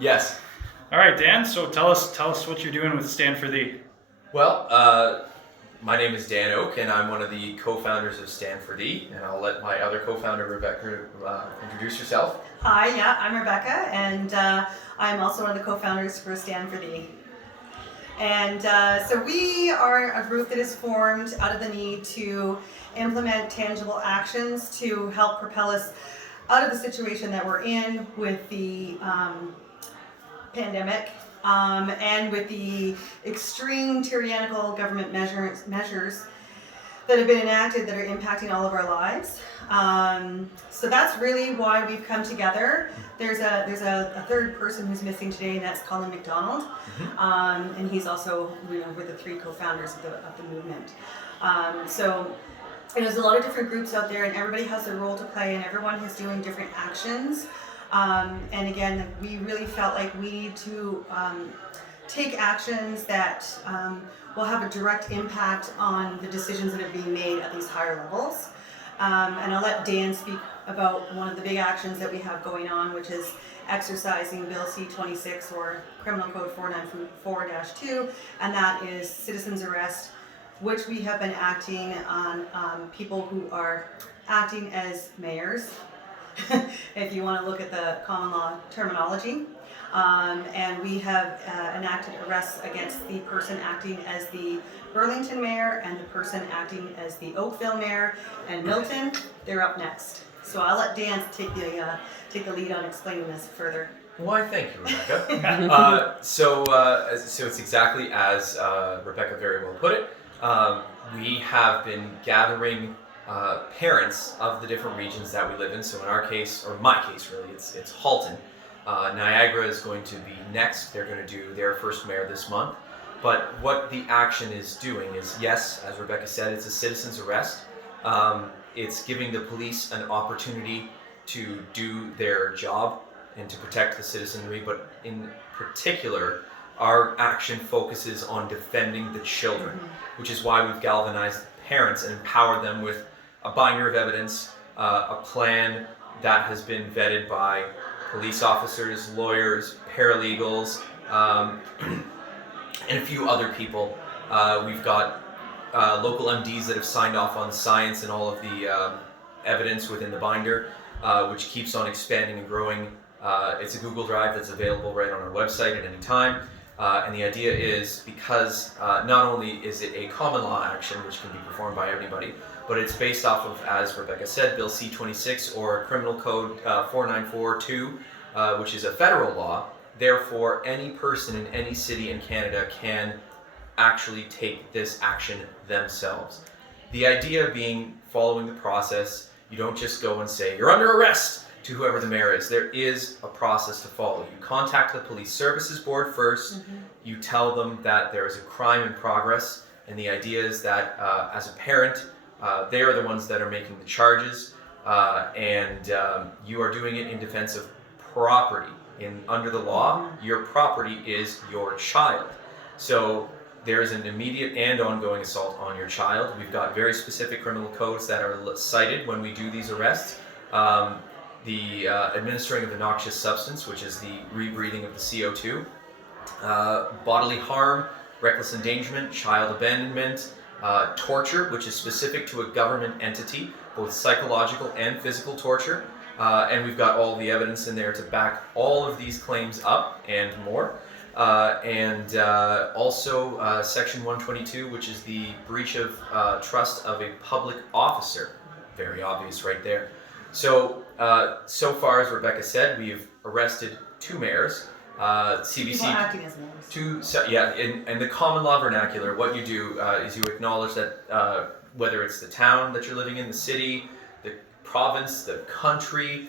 Yes. All right, Dan. So tell us what you're doing with Stand for Thee. Well, my name is Dan Oke, and I'm one of the co-founders of stand4thee, and I'll let my other co-founder, Rebecca, introduce herself. Hi, yeah, I'm Rebecca, and I'm also one of the co-founders for stand4thee. And so we are a group that is formed out of the need to implement tangible actions to help propel us out of the situation that we're in with the pandemic and with the extreme tyrannical government measures that have been enacted that are impacting all of our lives. So that's really why we've come together. There's a third person who's missing today, and that's Colin McDonald, and he's also we're the three co-founders of the movement. So there's a lot of different groups out there, and everybody has their role to play, and everyone is doing different actions. And again, we really felt like we need to take actions that will have a direct impact on the decisions that are being made at these higher levels. And I'll let Dan speak about one of the big actions that we have going on, which is exercising Bill C-26 or Criminal Code 494-2, and that is citizens arrest, which we have been acting on people who are acting as mayors, if you want to look at the common law terminology. And we have enacted arrests against the person acting as the Burlington mayor and the person acting as the Oakville mayor, and Milton, they're up next. So I'll let Dan take the lead on explaining this further. Why, thank you, Rebecca. So it's exactly as Rebecca very well put it. We have been gathering parents of the different regions that we live in. So in our case, or my case really, it's Halton. Niagara is going to be next. They're going to do their first mayor this month. But what the action is doing is, yes, as Rebecca said, it's a citizen's arrest. It's giving the police an opportunity to do their job and to protect the citizenry. But in particular, our action focuses on defending the children, which is why we've galvanized parents and empowered them with a binder of evidence, a plan that has been vetted by police officers, lawyers, paralegals, and a few other people. We've got local MDs that have signed off on the science and all of the evidence within the binder, which keeps on expanding and growing. It's a Google Drive that's available right on our website at any time. And the idea is because not only is it a common law action, which can be performed by anybody, but it's based off of, as Rebecca said, Bill C-26 or Criminal Code 494-2, which is a federal law. Therefore, any person in any city in Canada can actually take this action themselves. The idea being, following the process, you don't just go and say, you're under arrest to whoever the mayor is. There is a process to follow. You contact the Police Services Board first. You tell them that there is a crime in progress, and the idea is that as a parent, they are the ones that are making the charges, and you are doing it in defense of property. Under the law, your property is your child. So there's an immediate and ongoing assault on your child. We've got very specific criminal codes that are cited when we do these arrests. The administering of a noxious substance, which is the rebreathing of the CO2, bodily harm, reckless endangerment, child abandonment, torture, which is specific to a government entity, both psychological and physical torture. And we've got all the evidence in there to back all of these claims up and more. And also Section 122, which is the breach of trust of a public officer. Very obvious right there. So, so far, as Rebecca said, we've arrested 2 mayors. CBC. People acting as mayors. In the common law vernacular, what you do is you acknowledge that whether it's the town that you're living in, the city, the province, the country,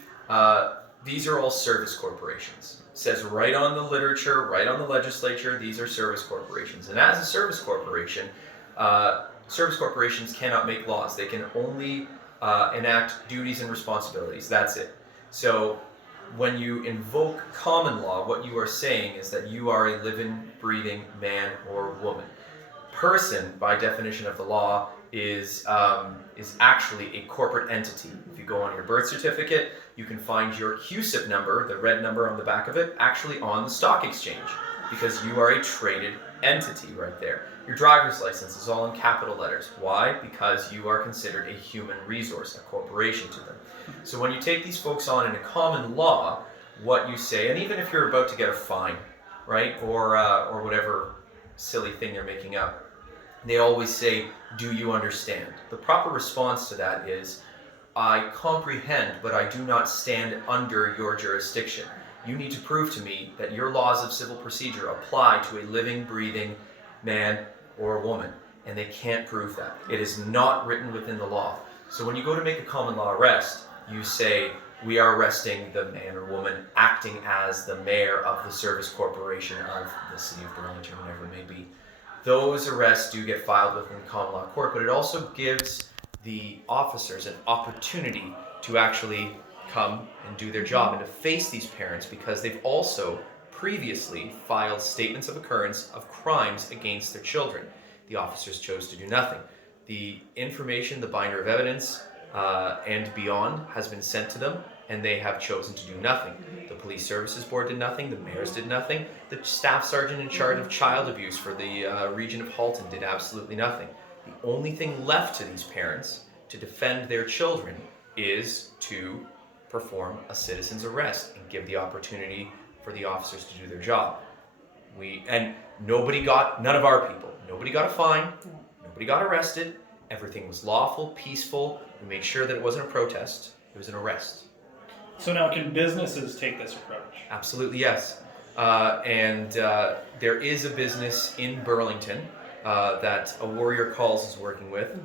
these are all service corporations. It says right on the literature, right on the legislature, these are service corporations. And as a service corporation, service corporations cannot make laws. They can only enact duties and responsibilities. That's it. So when you invoke common law, what you are saying is that you are a living, breathing man or woman. Person, by definition of the law, is actually a corporate entity. If you go on your birth certificate, you can find your QSIP number, the red number on the back of it, actually on the stock exchange, because you are a traded entity right there. Your driver's license is all in capital letters. Why? Because you are considered a human resource, a corporation to them. So when you take these folks on in a common law, what you say, and even if you're about to get a fine, right, or whatever silly thing you're making up, they always say, do you understand? The proper response to that is, I comprehend, but I do not stand under your jurisdiction. You need to prove to me that your laws of civil procedure apply to a living, breathing man or woman. And they can't prove that. It is not written within the law. So when you go to make a common law arrest, you say, we are arresting the man or woman acting as the mayor of the service corporation of the city of Burlington, whatever it may be. Those arrests do get filed within the common law court, but it also gives the officers an opportunity to actually come and do their job and to face these parents, because they've also previously filed statements of occurrence of crimes against their children. The officers chose to do nothing. The information, the binder of evidence, and beyond has been sent to them, and they have chosen to do nothing. The police services board did nothing, the mayors did nothing, the staff sergeant in charge of child abuse for the region of Halton did absolutely nothing. The only thing left to these parents to defend their children is to perform a citizen's arrest and give the opportunity for the officers to do their job. None of our people, nobody got a fine, nobody got arrested, everything was lawful, peaceful. We made sure that it wasn't a protest, it was an arrest. So now can businesses take this approach? Absolutely, yes. There is a business in Burlington that a Warrior Calls is working with.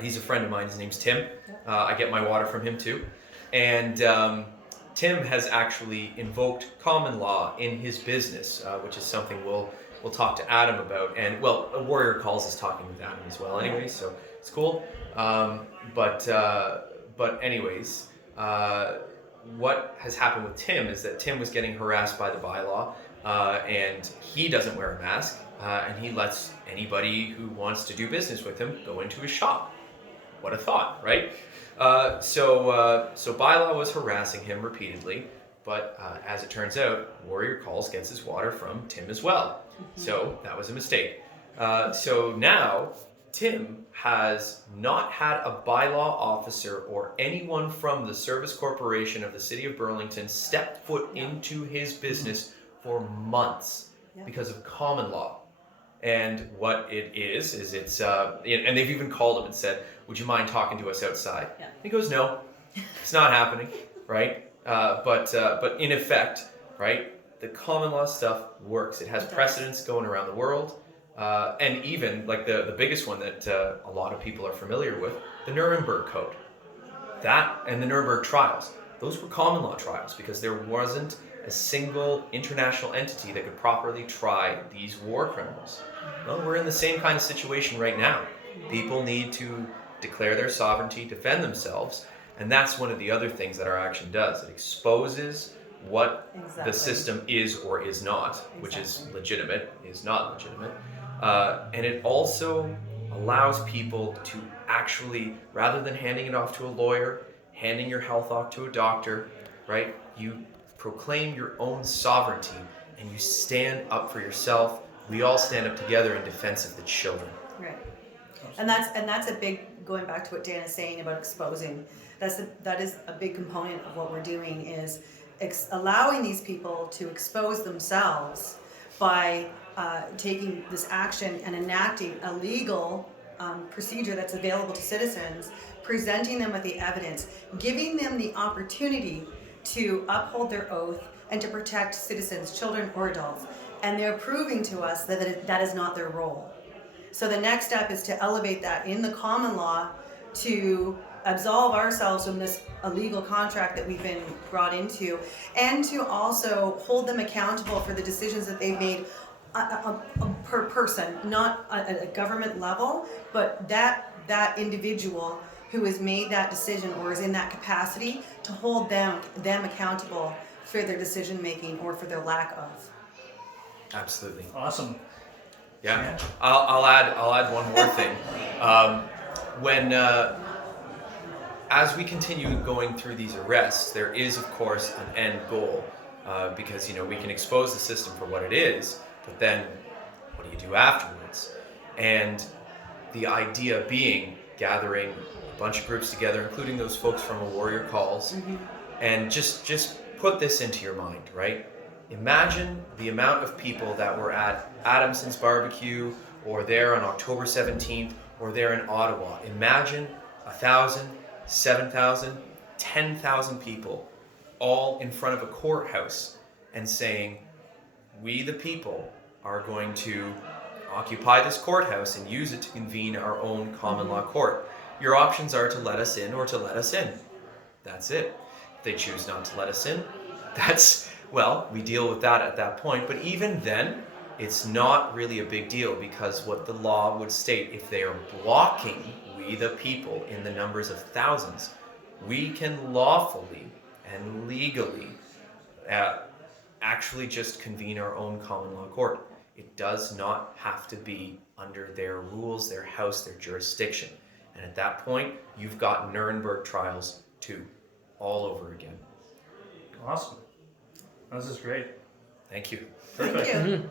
He's a friend of mine, his name's Tim. I get my water from him too. And Tim has actually invoked common law in his business, which is something we'll talk to Adam about. And well, a Warrior Calls is talking with Adam as well anyway, so it's cool. But anyways, what has happened with Tim is that Tim was getting harassed by the bylaw, and he doesn't wear a mask, and he lets anybody who wants to do business with him go into his shop. What a thought, right? So bylaw was harassing him repeatedly, but as it turns out, Warrior Calls gets his water from Tim as well. So that was a mistake. So now Tim has not had a bylaw officer or anyone from the service corporation of the city of Burlington step foot into his business for months because of common law. And what it is it's, and they've even called him and said, would you mind talking to us outside? Yeah. He goes, no, it's not happening, right? But in effect, right, the common law stuff works. It has precedents going around the world. And even like the biggest one that a lot of people are familiar with, the Nuremberg Code. That and the Nuremberg trials, those were common law trials because there wasn't a single international entity that could properly try these war criminals. Well, we're in the same kind of situation right now. People need to declare their sovereignty, defend themselves, and that's one of the other things that our action does. It exposes what the system is or is not, which is legitimate, is not legitimate. And it also allows people to actually, rather than handing it off to a lawyer, handing your health off to a doctor, right? You proclaim your own sovereignty and you stand up for yourself. We all stand up together in defense of the children. Right. And that's a big, going back to what Dan is saying about exposing, that is a big component of what we're doing is allowing these people to expose themselves by taking this action and enacting a legal procedure that's available to citizens, presenting them with the evidence, giving them the opportunity to uphold their oath and to protect citizens, children or adults. And they're proving to us that is not their role. So the next step is to elevate that in the common law to absolve ourselves from this illegal contract that we've been brought into, and to also hold them accountable for the decisions that they've made per person, not at a government level, but that individual who has made that decision or is in that capacity, to hold them accountable for their decision making or for their lack of. Absolutely. Awesome. Yeah. I'll add one more thing. When as we continue going through these arrests, there is, of course, an end goal, because we can expose the system for what it is, but then what do you do afterwards? And the idea being gathering a bunch of groups together, including those folks from A Warrior Calls, and just put this into your mind, right? Imagine the amount of people that were at Adamson's barbecue, or there on October 17th, or there in Ottawa. Imagine 1,000, 7,000, 10,000 people all in front of a courthouse and saying, we the people are going to occupy this courthouse and use it to convene our own common law court. Your options are to let us in or to let us in. That's it. If they choose not to let us in, we deal with that at that point. But even then, it's not really a big deal, because what the law would state, if they are blocking we the people in the numbers of thousands, we can lawfully and legally actually just convene our own common law court. It does not have to be under their rules, their house, their jurisdiction. And at that point, you've got Nuremberg trials too, all over again. Awesome. This is great. Thank you. Thank you.